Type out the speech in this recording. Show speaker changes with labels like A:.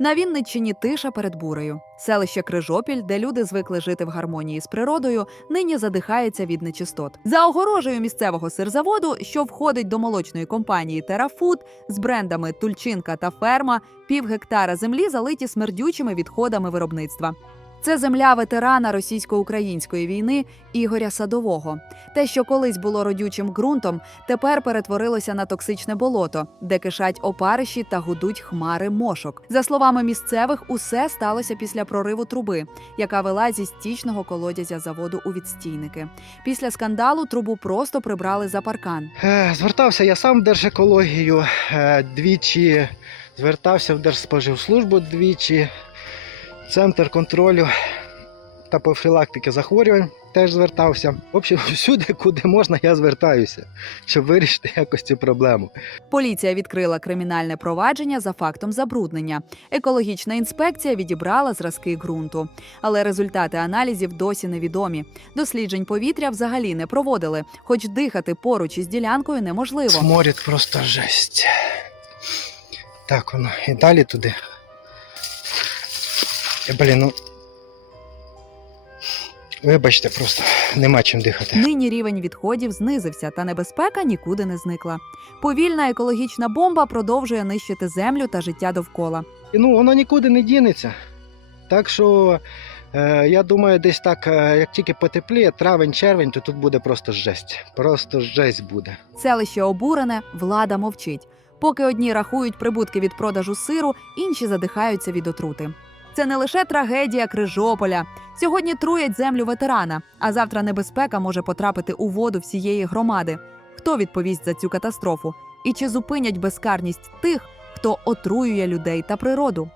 A: На Вінниччині тиша перед бурею. Селище Крижопіль, де люди звикли жити в гармонії з природою, нині задихається від нечистот. За огорожею місцевого сирзаводу, що входить до молочної компанії Терафуд з брендами Тульчинка та Ферма, пів гектара землі залиті смердючими відходами виробництва. Це земля ветерана російсько-української війни Ігоря Садового. Те, що колись було родючим ґрунтом, тепер перетворилося на токсичне болото, де кишать опариші та гудуть хмари мошок. За словами місцевих, усе сталося після прориву труби, яка вела зі стічного колодязя заводу у відстійники. Після скандалу трубу просто прибрали за паркан.
B: Е, Звертався я сам в Держекологію е, двічі, звертався в Держспоживслужбу двічі, Центр контролю та профілактики захворювань теж звертався. В общем, всюди, куди можна, я звертаюся, щоб вирішити якось цю проблему.
A: Поліція відкрила кримінальне провадження за фактом забруднення. Екологічна інспекція відібрала зразки ґрунту, але результати аналізів досі невідомі. Досліджень повітря взагалі не проводили, хоч дихати поруч із ділянкою неможливо.
B: Сморід просто жесть. Так, воно і далі туди. Блін, ну. Вибачте, просто нема чим дихати.
A: Нині рівень відходів знизився, та небезпека нікуди не зникла. Повільна екологічна бомба продовжує нищити землю та життя довкола.
B: Ну, воно нікуди не дінеться. Так що, е, я думаю, десь так, е, як тільки потепліє, травень, червень, то тут буде просто жесть. Просто жесть буде.
A: Селище обурене, влада мовчить. Поки одні рахують прибутки від продажу сиру, інші задихаються від отрути. Це не лише трагедія Крижополя. Сьогодні труять землю ветерана, а завтра небезпека може потрапити у воду всієї громади. Хто відповість за цю катастрофу? І чи зупинять безкарність тих, хто отруює людей та природу?